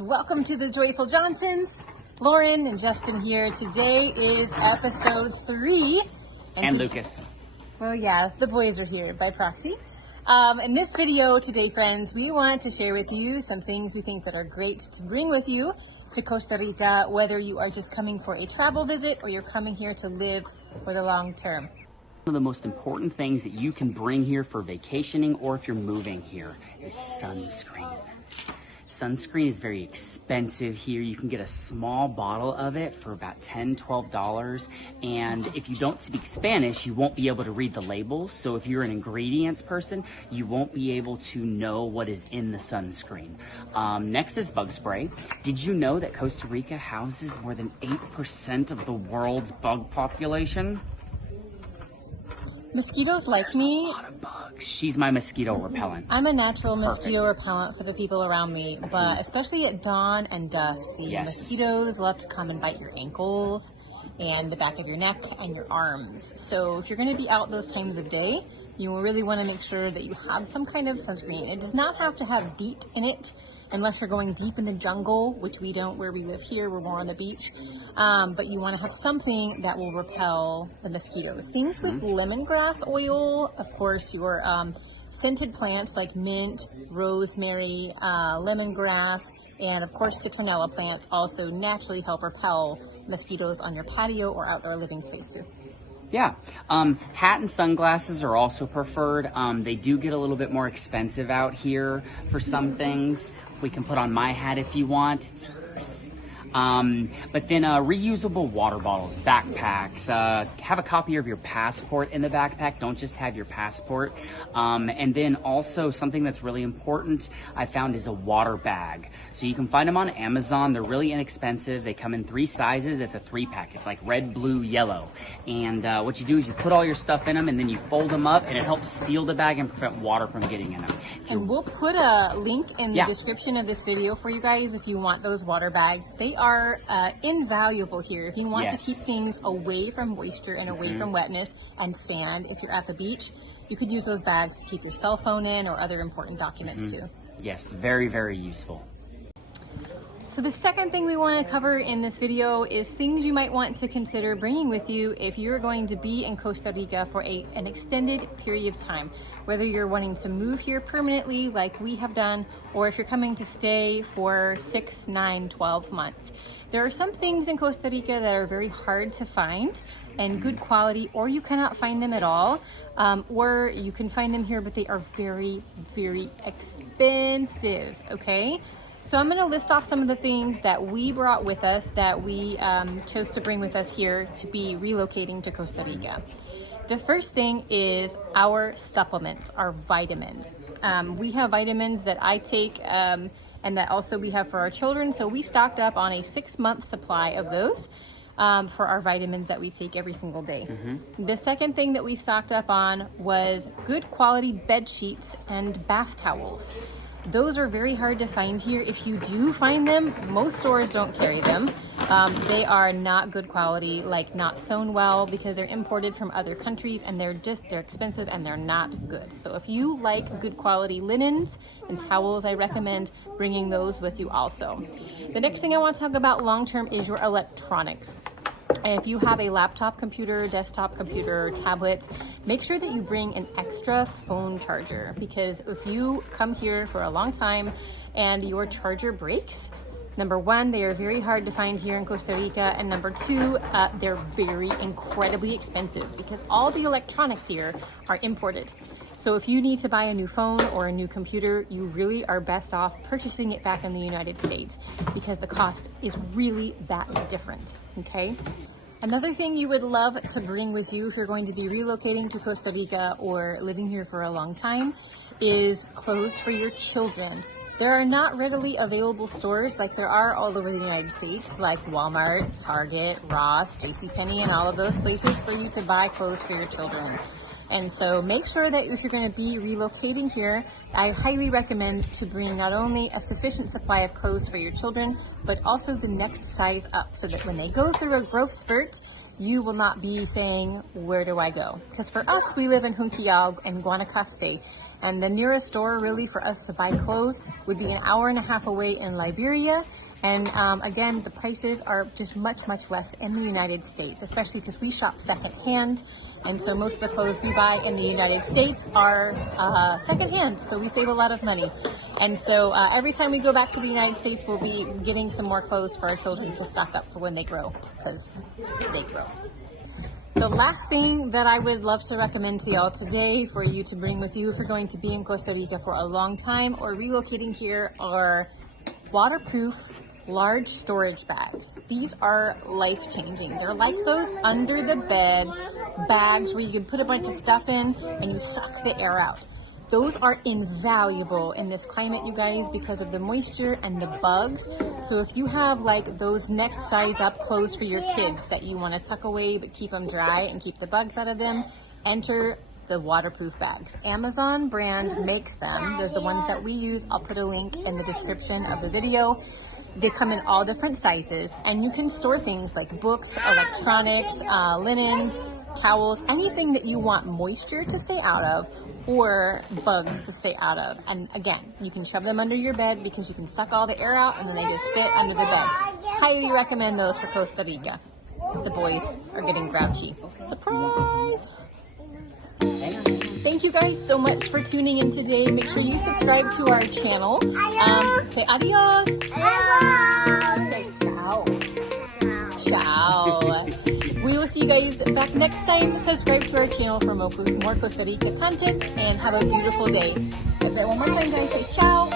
welcome to the Joyful Johnsons. Lauren and Justin here. Today is episode 3. And Lucas. Well, yeah, the boys are here by proxy. In this video today, friends, we want to share with you some things we think that are great to bring with you to Costa Rica, whether you are just coming for a travel visit or you're coming here to live for the long term. One of the most important things that you can bring here for vacationing or if you're moving here is sunscreen. Sunscreen is very expensive here. You can get a small bottle of it for about $10, $12. And if you don't speak Spanish, you won't be able to read the labels. So if you're an ingredients person, you won't be able to know what is in the sunscreen. Next is bug spray. Did you know that Costa Rica houses more than 8% of the world's bug population? Mosquitoes like me. A lot of bugs. She's my mosquito repellent. I'm a natural mosquito repellent for the people around me, but especially at dawn and dusk, the mosquitoes love to come and bite your ankles and the back of your neck and your arms. So if you're going to be out those times of day, you will really want to make sure that you have some kind of sunscreen. It does not have to have DEET in it unless you're going deep in the jungle, which we don't where we live here. We're more on the beach. But you want to have something that will repel the mosquitoes. Things with lemongrass oil, of course, your scented plants like mint, rosemary, lemongrass, and of course citronella plants also naturally help repel mosquitoes on your patio or outdoor living space too. Yeah. Hat and sunglasses are also preferred. They do get a little bit more expensive out here for some things. We can put on my hat if you want. It's hers. But then reusable water bottles, backpacks, have a copy of your passport in the backpack. Don't just have your passport. And then also something that's really important I found is a water bag. So you can find them on Amazon. They're really inexpensive. They come in 3 sizes. It's a 3-pack. It's like red, blue, yellow. And what you do is you put all your stuff in them and then you fold them up and it helps seal the bag and prevent water from getting in them. And we'll put a link in the description of this video for you guys if you want those water bags. They are invaluable here. If you want to keep things away from moisture and away from wetness and sand, if you're at the beach, you could use those bags to keep your cell phone in or other important documents too. Yes, very, very useful. So the second thing we want to cover in this video is things you might want to consider bringing with you if you're going to be in Costa Rica for an extended period of time. Whether you're wanting to move here permanently like we have done, or if you're coming to stay for 6, 9, 12 months. There are some things in Costa Rica that are very hard to find and good quality, or you cannot find them at all, or you can find them here, but they are very, very expensive, okay? So I'm going to list off some of the things that we brought with us that we chose to bring with us here to be relocating to Costa Rica. The first thing is our supplements, our vitamins. We have vitamins that I take and that also we have for our children. So we stocked up on a 6-month supply of those for our vitamins that we take every single day. The second thing that we stocked up on was good quality bed sheets and bath towels. Those are very hard to find here. If you do find them, most stores don't carry them. They are not good quality, like not sewn well, because they're imported from other countries and they're expensive and they're not good. So if you like good quality linens and towels, I recommend bringing those with you also. The next thing I want to talk about long-term is your electronics. If you have a laptop computer, desktop computer, tablets, make sure that you bring an extra phone charger, because if you come here for a long time and your charger breaks, number 1, they are very hard to find here in Costa Rica, and number 2, they're very incredibly expensive because all the electronics here are imported. So if you need to buy a new phone or a new computer, you really are best off purchasing it back in the United States because the cost is really that different, okay? Another thing you would love to bring with you if you're going to be relocating to Costa Rica or living here for a long time is clothes for your children. There are not readily available stores like there are all over the United States, like Walmart, Target, Ross, JCPenney, and all of those places for you to buy clothes for your children. And so make sure that if you're going to be relocating here, I highly recommend to bring not only a sufficient supply of clothes for your children, but also the next size up so that when they go through a growth spurt, you will not be saying, where do I go? Because for us, we live in Junquiao and Guanacaste, And the nearest store really for us to buy clothes would be an hour and a half away in Liberia. And again, the prices are just much less in the United States, especially because we shop secondhand. And so most of the clothes we buy in the United States are secondhand, so we save a lot of money. And so every time we go back to the United States, we'll be getting some more clothes for our children to stock up for when they grow, because they grow. The last thing that I would love to recommend to y'all today for you to bring with you if you're going to be in Costa Rica for a long time or relocating here are waterproof large storage bags. These are life-changing. They're like those under the bed bags where you can put a bunch of stuff in and you suck the air out. Those are invaluable in this climate, you guys, because of the moisture and the bugs. So if you have like those next size up clothes for your kids that you want to tuck away but keep them dry and keep the bugs out of them, enter the waterproof bags. Amazon brand makes them. There's the ones that we use. I'll put a link in the description of the video. They come in all different sizes, and you can store things like books, electronics, linens, towels, anything that you want moisture to stay out of or bugs to stay out of. And again, you can shove them under your bed because you can suck all the air out and then they just fit under the bed. Highly recommend those for Costa Rica. The boys are getting grouchy. Surprise! Thank you guys so much for tuning in today. Make sure you subscribe to our channel. Say adios. Say ciao. Ciao. We will see you guys back next time. Subscribe to our channel for more Costa Rica content and have a beautiful day. Say that one more time, guys. Say ciao.